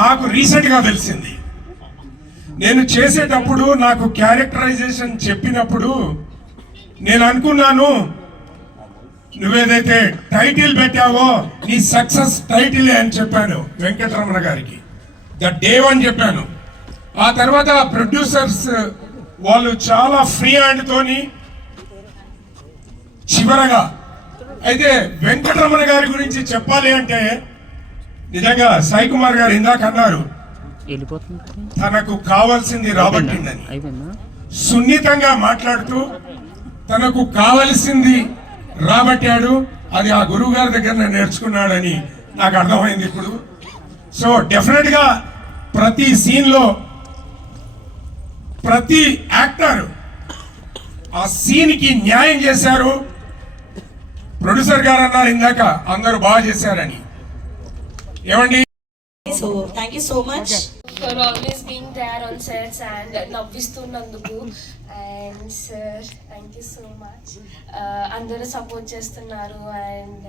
నాకు రీసెంట్గా తెలిసింది. నేను చేసేటప్పుడు నాకు క్యారెక్టరైజేషన్ చెప్పినప్పుడు నేను అనుకున్నాను, నువ్వేదైతే టైటిల్ పెట్టావో నీ సక్సెస్ టైటిలే అని చెప్పాను వెంకటరమణ గారికి. ద డే వన్ చెప్పాను. ఆ తర్వాత ప్రొడ్యూసర్స్ వాళ్ళు చాలా ఫ్రీ హ్యాండ్ తోని చివరగా అయితే వెంకటరమణ గారి గురించి చెప్పాలి అంటే నిజంగా సాయి కుమార్ గారు ఇందాక అన్నారు, తనకు కావాల్సింది రాబట్టిందని. సున్నితంగా మాట్లాడుతూ తనకు కావలసింది రాబట్టాడు. అది ఆ గురువు గారి దగ్గర నేర్చుకున్నాడని నాకు అర్థమైంది ఇప్పుడు. సో డెఫినెట్ గా ప్రతి సీన్ లో ప్రతి యాక్టర్ ఆ సీన్ కి న్యాయం చేశారు. ప్రొడ్యూసర్ గారు అన్నారు ఇందాక అందరూ బాగా చేశారని. ఏమండి? So thank you so much for always being there on sets and నవ్విస్తున్నందుకు. And sir thank you so much. అందరూ సపోర్ట్ చేస్తున్నారు అండ్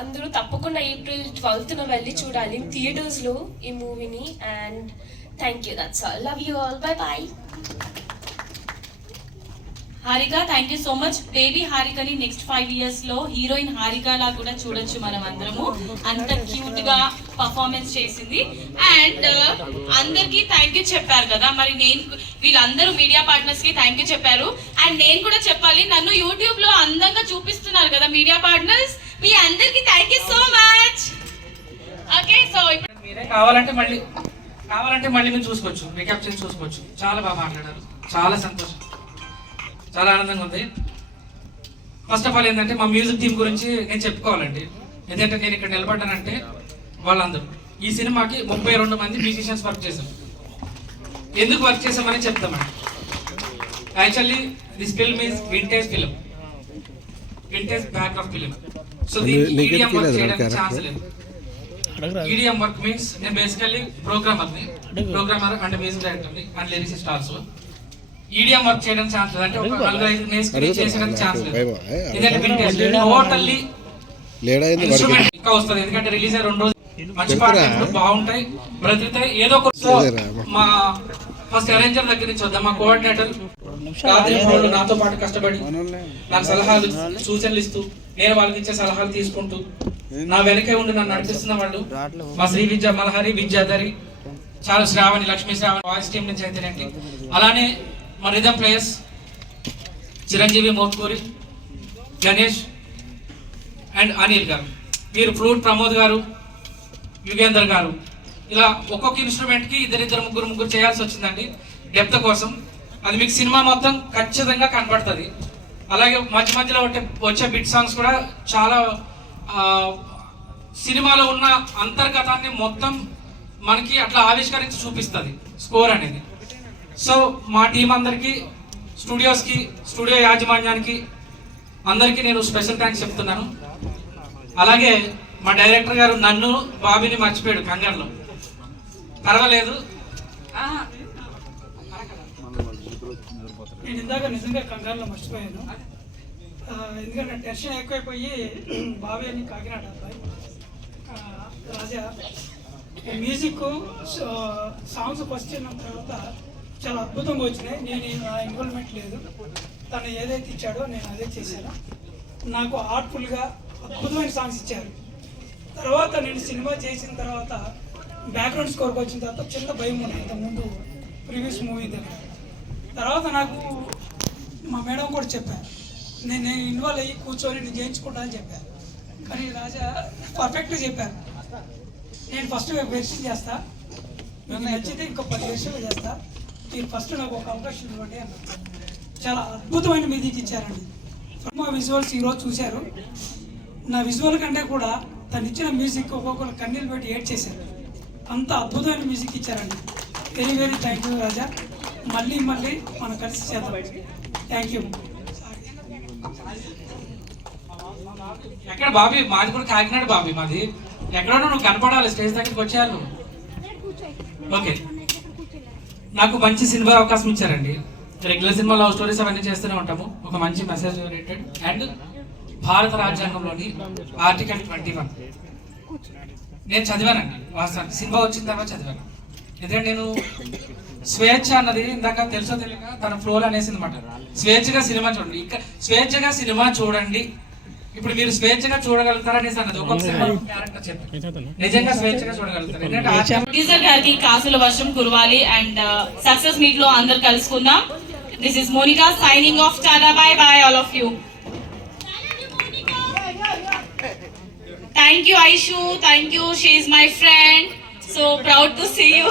అందరూ తప్పకుండా April 12th వెళ్ళి చూడాలి థియేటర్స్లో ఈ మూవీని. And thank you, that's all. Love you all, bye bye. Harika, thank you so much. Baby హారికని నెక్స్ట్ 5 years లో హీరోయిన్ హారిక లా కూడా చూడొచ్చు మనం అందరము. అంత క్యూట్ గా పర్ఫార్మెన్స్ చేసింది. అండ్ అందరికి థ్యాంక్ యూ చెప్పారు కదా, మరి నేను వీళ్ళందరూ మీడియా పార్ట్నర్స్ కి థ్యాంక్ యూ చెప్పారు. అండ్ నేను కూడా చెప్పాలి, నన్ను యూట్యూబ్ లో అందంగా చూపిస్తున్నారు కదా మీడియా పార్ట్నర్స్, మీ అందరికి thank you so much. Okay, so ఇప్పుడు మీరే కావాలంటే మళ్ళీ మీరు చూసుకోవచ్చు, రికాప్ చేసి చూసుకోవచ్చు. చాలా బాగా మాట్లాడారు, చాలా సంతోషం, చాలా ఆనందంగా ఉంది. ఫస్ట్ ఆఫ్ ఆల్ ఏంటంటే మా మ్యూజిక్ టీం గురించి నేను చెప్పుకోవాలండి. ఎందుకంటే నేను ఇక్కడ నిలబడ్డానంటే వాళ్ళందరూ ఈ సినిమాకి 32 మంది మ్యూజిషియన్స్ వర్క్ చేశారు. ఎందుకు వర్క్ చేసామని చెప్తామండి. Actually this film is vintage film, vintage backdrop film. So దీనికి ఈడిఎం వర్క్ చేయడానికి ఛాన్స్ లేదు. ఈడిఎం వర్క్ మీన్స్ నేను బేసికల్లీ ప్రోగ్రామర్ అండ్ మ్యూజిక్ డైరెక్టర్ని and lyricist also. EDM work చేయడం ఛాన్స్ లేదు, అంటే ఒక 4-5 చేసేయడానికి ఛాన్స్ లేదు. ఎందుకంటే టోటల్లీ ఇన్స్ట్రుమెంట్ ఇంకా వస్తుంది. ఎందుకంటే రిలీజ్ అయ్యి 2 రోజులు మంచి పాటలు బాగుంటాయి, బ్రతుకుతాయి ఏదో ఒక. మా ఫస్ట్ అరేంజర్ దగ్గర నుంచి వద్దాం. మా కోఆర్డినేటర్ నాతో పాటు కష్టపడి నాకు సలహాలు సూచనలు ఇస్తూ, నేను వాళ్ళకి ఇచ్చే సలహాలు తీసుకుంటూ నా వెనకే ఉండి నన్ను నడిపిస్తున్న వాళ్ళు మా శ్రీ విద్య మల్హరి, విద్యాధరి, చాలా శ్రావణి, లక్ష్మీ శ్రావణి వాయిస్ టీం నుంచి అయితేనేంటి. అలానే మా rhythm players Chiranjeevi, Motkuri, Ganesh and Anil గారు, వీరు ఫ్లూట్ ప్రమోద్ గారు, యుగేందర్ గారు, ఇలా ఒక్కొక్క ఇన్స్ట్రుమెంట్కి ఇద్దరు ముగ్గురు చేయాల్సి వచ్చిందండి డెప్త్ కోసం. అది మీకు సినిమా మొత్తం ఖచ్చితంగా కనపడుతుంది. అలాగే మధ్య మధ్యలో వచ్చే బిట్ సాంగ్స్ కూడా చాలా సినిమాలో ఉన్న అంతర్గతాన్ని మొత్తం మనకి అట్లా ఆవిష్కరించి చూపిస్తుంది స్కోర్ అనేది. సో మా టీం అందరికీ, స్టూడియో యాజమాన్యానికి అందరికీ నేను స్పెషల్ థ్యాంక్స్ చెప్తున్నాను. అలాగే మా డైరెక్టర్ గారు నన్ను బాబీని మర్చిపోయాడు కంగారులో. పర్వాలేదు, నేను ఇందాక నిజంగా కంగారులో మర్చిపోయాను. ఎందుకంటే టెన్షన్ ఎక్కువైపోయి బాబీ అని కాకినాడ అబ్బాయి రాజా మ్యూజిక్ సాంగ్స్ ఫస్ట్ విన్న తర్వాత చాలా అద్భుతంగా వచ్చినాయి. నేను నా ఇన్వాల్వ్మెంట్ లేదు, తను ఏదైతే ఇచ్చాడో నేను అదే చేశాను. నాకు ఆర్ట్ఫుల్గా అద్భుతమైన సాంగ్స్ ఇచ్చారు. తర్వాత నేను సినిమా చేసిన తర్వాత బ్యాక్గ్రౌండ్ స్కోర్కి వచ్చిన తర్వాత చిన్న భయం ఉన్నాయి ఇంతకుముందు ప్రీవియస్ మూవీ దగ్గర. తర్వాత నాకు మా మేడం కూడా చెప్పారు, నేను ఇన్వాల్వ్ అయ్యి కూర్చొని నేను చేయించుకుంటా అని చెప్పారు. కానీ రాజా పర్ఫెక్ట్గా చెప్పారు, నేను ఫస్ట్ వెర్షన్ చేస్తా, మీకు నచ్చితే ఇంకో 10 వెర్షన్లు చేస్తా, మీరు ఫస్ట్ నాకు ఒక అవకాశం ఇవ్వండి అన్నారు. చాలా అద్భుతమైన మ్యూజిక్ ఇచ్చారండి. మా విజువల్స్ ఈరోజు చూశారు. నా విజువల్ కంటే కూడా తను ఇచ్చిన మ్యూజిక్ ఒక్కొక్కరు కన్నీళ్ళు పెట్టి ఏడ్ చేశారు. అంత అద్భుతమైన మ్యూజిక్ ఇచ్చారండి. వెరీ వెరీ థ్యాంక్ యూ రాజా. మళ్ళీ మనం కలిసి చేద్దాం. Thank you. ఎక్కడ బాబీ? మాది కూడా కాకినాడ బాబీ, మాది ఎక్కడో నువ్వు కనపడాలి, స్టేజ్ దగ్గరికి వచ్చేయాలి నువ్వు. ఓకే, నాకు మంచి సినిమా అవకాశం ఇచ్చారండి. రెగ్యులర్ సినిమా లవ్ స్టోరీస్ అవన్నీ చేస్తూనే ఉంటాము. ఒక మంచి మెసేజ్ ఓరియంటెడ్ అండ్ భారత రాజ్యాంగంలోని ఆర్టికల్ 21 నేను చదివానండి వాస్తవానికి సినిమా వచ్చిన తర్వాత చదివాను. ఎందుకంటే నేను స్వేచ్ఛ అన్నది ఇందాక తెలుసో తెలియక తన ఫ్లోలో అనేసింది అనమాట. స్వేచ్ఛగా సినిమా చూడండి, ఇక్కడ స్వేచ్ఛగా సినిమా చూడండి. ఇప్పుడు మీరు స్వేచ్ఛగా చూడగలుగుతారనేసి అన్నది ఒక్కొక్క సినిమా క్యారెక్టర్ చెప్పారు. నిజంగా స్వేచ్ఛగా చూడగలుగుతారు. ఎందుకంటే ప్రొడ్యూసర్ గారికి కాసుల వర్షం కురవాలి అండ్ సక్సెస్ మీట్ లో అందరు కలుసుకుందాం. This is Monica signing off. Tata, bye bye all of you. Thank you Aishu, thank you, she is my friend, so proud to see you.